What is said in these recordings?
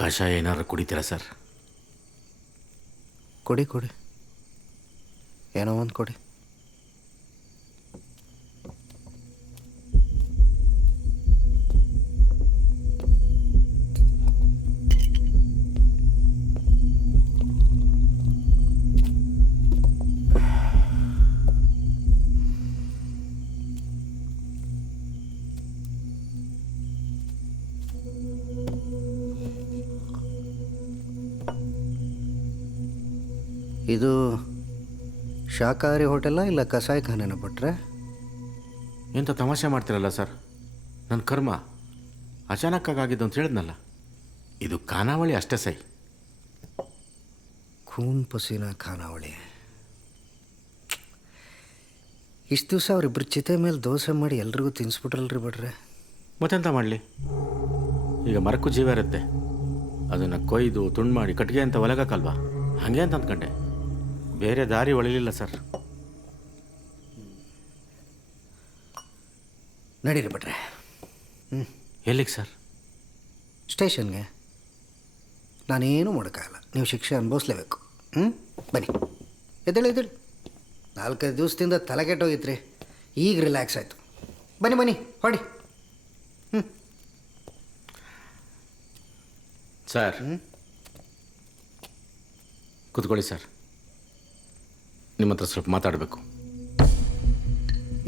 ಕಷಾಯ ಏನಾದ್ರು ಕುಡಿತೀರಾ ಸರ್? ಕೊಡಿ ಏನೋ ಒಂದು ಕೊಡಿ. ಇದು ಶಾಕಾಹಾರಿ ಹೋಟೆಲ್ಲ ಇಲ್ಲ ಕಸಾಯಿ ಖಾನೆನ ಬಿಟ್ರೆ? ಎಂಥ ತಮಾಷೆ ಮಾಡ್ತಿರಲ್ಲ ಸರ್. ನನ್ನ ಕರ್ಮ ಅಚಾನಕ್ಕಾಗಿದ್ದು ಅಂತ ಹೇಳಿದ್ನಲ್ಲ. ಇದು ಖಾನಾವಳಿ ಅಷ್ಟೇ ಸೈ. ಖೂನ್ ಪಸೀನಾ ಖಾನಾವಳಿ. ಇಷ್ಟು ದಿವಸ ಅವರಿಬ್ಬರು ಚಿತೆ ಮೇಲೆ ದೋಸೆ ಮಾಡಿ ಎಲ್ರಿಗೂ ತಿನ್ನಿಸ್ಬಿಟ್ರಲ್ರಿ ಬಿಟ್ರೆ. ಮತ್ತೆಂತ ಮಾಡಲಿ, ಈಗ ಮರಕ್ಕೂ ಜೀವ ಇರುತ್ತೆ. ಅದನ್ನು ಕೊಯ್ದು ತುಂಡು ಮಾಡಿ ಕಟ್ಟಿಗೆ ಅಂತ ಒಲಗಕ್ಕಲ್ವಾ, ಹಾಗೆ ಅಂತ ಅಂದ್ಕೊಂಡೆ. ಬೇರೆ ದಾರಿ ಒಳಲಿಲ್ಲ ಸರ್. ನಡೀರಿ ಬಿಟ್ರೆ. ಎಲ್ಲಿಗೆ ಸರ್? ಸ್ಟೇಷನ್ಗೆ. ನಾನೇನು ಮಾಡೋಕ್ಕಾಗಲ್ಲ, ನೀವು ಶಿಕ್ಷೆ ಅನುಭವಿಸ್ಲೇಬೇಕು. ಬನ್ನಿ, ಎದ್ದೇಳಿ. 4-5 ದಿವಸದಿಂದ ತಲೆ ಕೆಟ್ಟೋಗಿತ್ರಿ, ಈಗ ರಿಲ್ಯಾಕ್ಸ್ ಆಯಿತು. ಬನ್ನಿ ಹೊಡಿ. ಸರ್ ಕೂತ್ಕೊಳ್ಳಿ ಸರ್. ನಿಮ್ಮ ಹತ್ರ ಸ್ವಲ್ಪ ಮಾತಾಡಬೇಕು.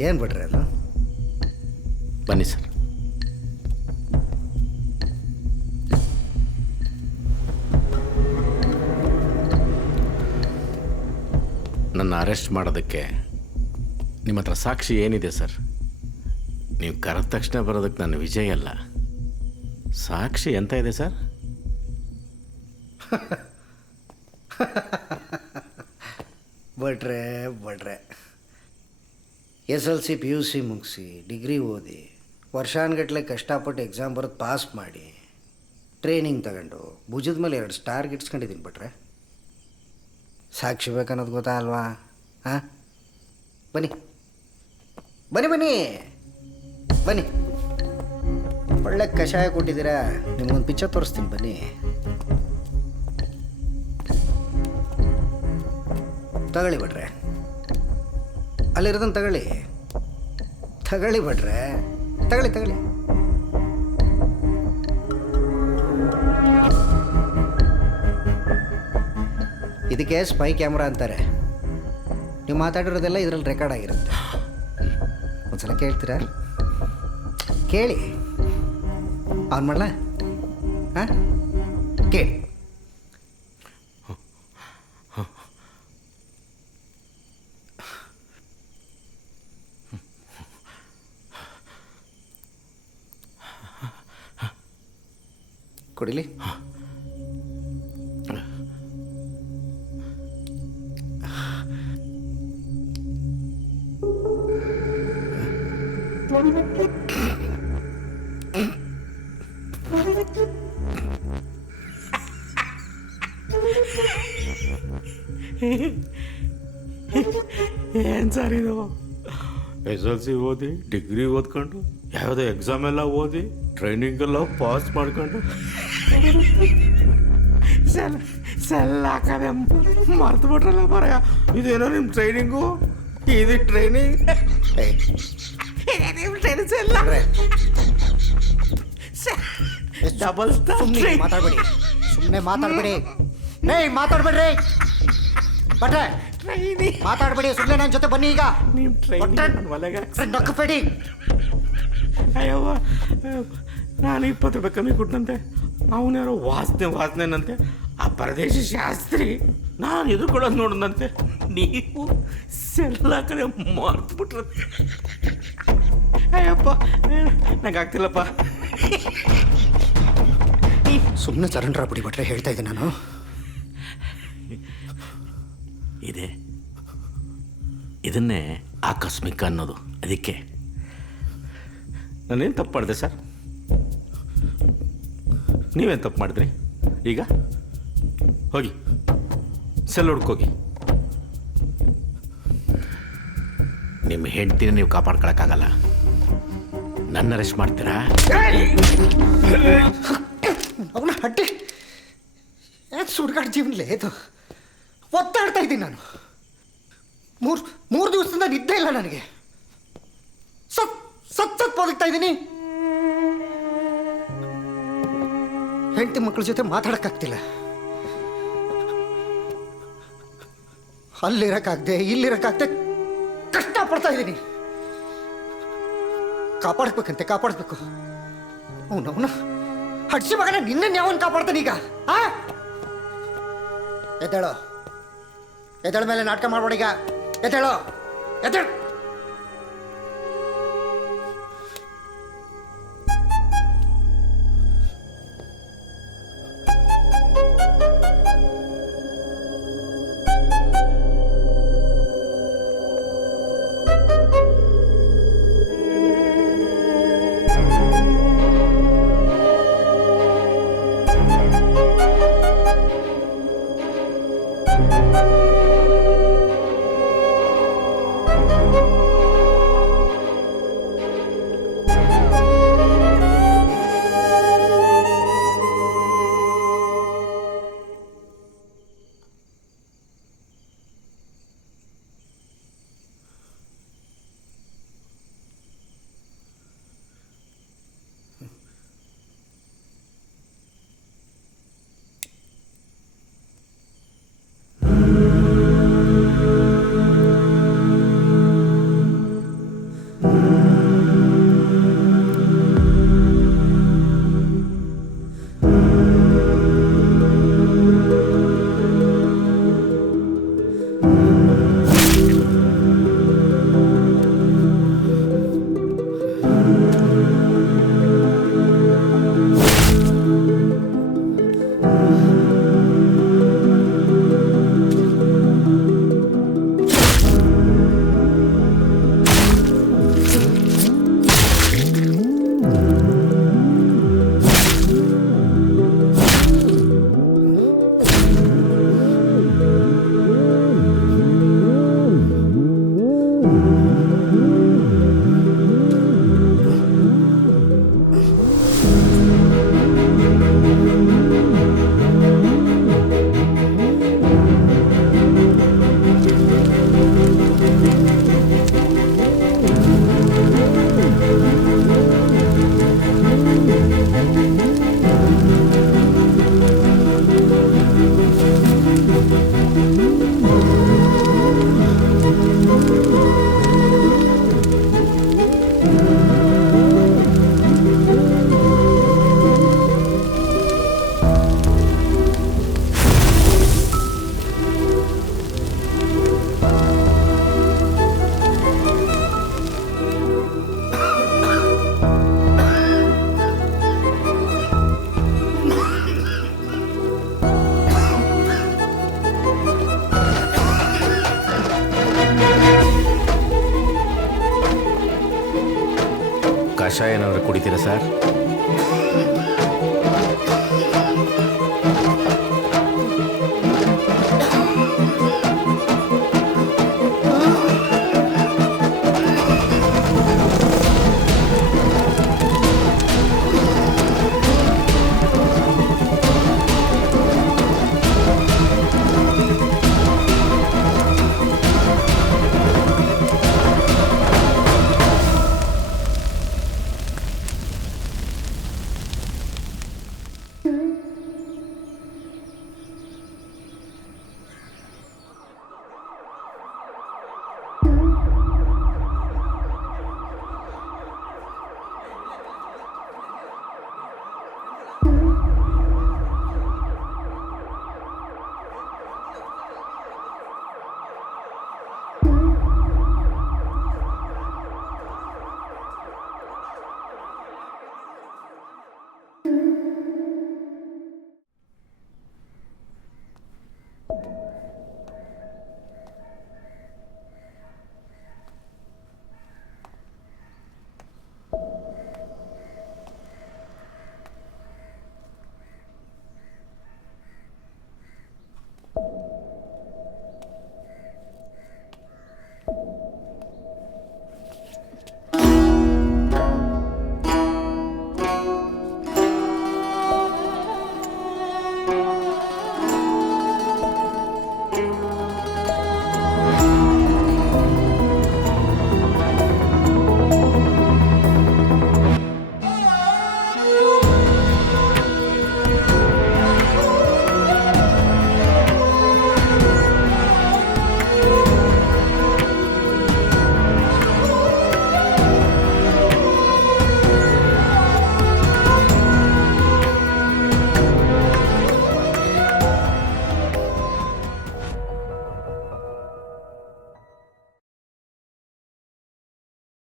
ಏನು ಬಿಟ್ರೆ ಅದು? ಬನ್ನಿ ಸರ್. ನನ್ನ ಅರೆಸ್ಟ್ ಮಾಡೋದಕ್ಕೆ ನಿಮ್ಮ ಹತ್ರ ಸಾಕ್ಷಿ ಏನಿದೆ ಸರ್? ನೀವು ಕರೆದ ತಕ್ಷಣ ಬರೋದಕ್ಕೆ ನನ್ನ ವಿಜಯ ಅಲ್ಲ, ಸಾಕ್ಷಿ ಎಂತ ಇದೆ ಸರ್? ಬಡ್ರೆ SLC PUC ಮುಗಿಸಿ ಡಿಗ್ರಿ ಓದಿ ವರ್ಷಾನುಗಟ್ಟಲೆ ಕಷ್ಟಪಟ್ಟು ಎಕ್ಸಾಮ್ ಬರೆದು ಪಾಸ್ ಮಾಡಿ ಟ್ರೈನಿಂಗ್ ತಗೊಂಡು ಭುಜದ ಮೇಲೆ 2 ಸ್ಟಾರ್ ಗಿಟ್ಸ್ಕೊಂಡಿದ್ದೀನಿ ಬಿಟ್ರೆ. ಸಾಕ್ಷಿ ಬೇಕನ್ನೋದು ಗೊತ್ತಾ ಅಲ್ವಾ? ಹಾಂ, ಬನ್ನಿ ಒಳ್ಳೆ ಕಷಾಯ ಕೊಟ್ಟಿದ್ದೀರಾ. ನಿಮ್ಗೊಂದು ಪಿಕ್ಚರ್ ತೋರಿಸ್ತೀನಿ, ಬನ್ನಿ. ತಗೊಳ್ಳಿ ಬಿಟ್ರೆ, ಅಲ್ಲಿರೋದನ್ನು ತಗೊಳ್ಳಿ ಬಿಟ್ರೆ. ತಗೊಳ್ಳಿ. ಇದಕ್ಕೆ ಸ್ಪೈ ಕ್ಯಾಮ್ರಾ ಅಂತಾರೆ. ನೀವು ಮಾತಾಡಿರೋದೆಲ್ಲ ಇದರಲ್ಲಿ ರೆಕಾರ್ಡ್ ಆಗಿರುತ್ತೆ. ಒಂದ್ಸಲ ಕೇಳ್ತೀರಾ? ಕೇಳಿ. ಆನ್ ಮಾಡಲ? ಹಾಂ, ಕೇಳಿ. ಕೊಡಿಲಿ. ಏನು ಸರ್ ಇದು? SLC ಓದಿ ಡಿಗ್ರಿ ಓದ್ಕೊಂಡು ಯಾವುದೋ ಎಕ್ಸಾಮ್ ಎಲ್ಲ ಓದಿ ಟ್ರೈನಿಂಗ್ ಎಲ್ಲ ಪಾಸ್ ಮಾಡ್ಕೊಂಡು ಸೆಲ್ ಹಾಕದೆ ಮರ್ತು ಬಿಟ್ರಲ್ಲ ಬರ. ಇದೇನೋ ನಿಮ್ಮ ಟ್ರೈನಿಂಗು? ಇದು ಟ್ರೈನಿಂಗ್ ಡಬಲ್ ಸುಮ್ಮನೆ ಮಾತಾಡ್ಬೇಡಿ ಬಟ್ರೆ. ಮಾತಾಡ್ಬೇಡಿ, ಸುಮ್ಮನೆ ನನ್ನ ಜೊತೆ ಬನ್ನಿ. ಈಗ ನಿಮ್ಮ ಟ್ರೈನಿಂಗ್ ಬೇಡಿ. ಅಯ್ಯವ್ವ, ನಾನು 20 ರೂಪಾಯಿ ಕಮ್ಮಿ ಕೊಟ್ಟಂತೆ, ಅವನ್ಯಾರೋ ವಾಸನೆನಂತೆ. ಆ ಪರದೇಶಿ ಶಾಸ್ತ್ರಿ ನಾನು ಎದುರ್ಕೊಡೋದು ನೋಡಿದಂತೆ, ನೀವು ಸೆಲ್ಲ ಕಡೆ ಮರ್ತ್ಬಿಟ್ರ. ಅಯ್ಯಪ್ಪ, ನಂಗೆ ಆಗ್ತಿಲ್ಲಪ್ಪ. ಸುಮ್ಮನೆ ಸರೆಂಡರ್ ಆಗ್ಬಿಡಿ ಬಿಟ್ರೆ, ಹೇಳ್ತಾ ಇದ್ದೆ ನಾನು. ಇದನ್ನೇ ಆಕಸ್ಮಿಕ ಅನ್ನೋದು. ಅದಕ್ಕೆ ನಾನೇನು ತಪ್ಪು ಮಾಡಿದೆ ಸರ್? ನೀವೇನು ತಪ್ಪು ಮಾಡಿದ್ರಿ? ಈಗ ಹೋಗಿ ಸೆಲ್ ಹುಡ್ಕೋಗಿ. ನಿಮ್ಮ ಹೆಂಡತಿನ ನೀವು ಕಾಪಾಡ್ಕೊಳಕ್ಕಾಗಲ್ಲ, ನನ್ನ ಅರೆಸ್ಟ್ ಮಾಡ್ತೀರಾ? ಅವನ ಹಟ್ಟಿ ಸುಡ್ಗಾಡು ಜೀವನಲೇ ಇದು. ಒತ್ತಾಡ್ತಾ ಇದ್ದೀನಿ ನಾನು. ಮೂರು ದಿವಸದಿಂದ ನಿದ್ದೆ ಇಲ್ಲ ನನಗೆ. ಸತ್ ಬದುಕ್ತಾ ಇದ್ದೀನಿ. ಹೆಂಡತಿ ಮಕ್ಕಳ ಜೊತೆ ಮಾತಾಡೋಕ್ಕಾಗ್ತಿಲ್ಲ. ಅಲ್ಲಿರೋಕ್ಕಾಗದೆ ಇಲ್ಲಿರೋಕ್ಕಾಗದೆ ಕಷ್ಟಪಡ್ತಾ ಇದ್ದೀನಿ. ಕಾಪಾಡಬೇಕು. ಅವನವನ ಹಡ್ಸಿ ಮಗನ ನಿನ್ನ ಯಾವನ್ ಕಾಪಾಡ್ತಾನೆ ಈಗ? ಎದ್ದೇಳೋ ಮೇಲೆ ನಾಟಕ ಮಾಡ್ಬೇಡ ಈಗ. ಎದ್ದೇಳೋ. ಕಷಾಯ ಏನಾದರೂ ಕುಡಿತೀರಾ ಸರ್?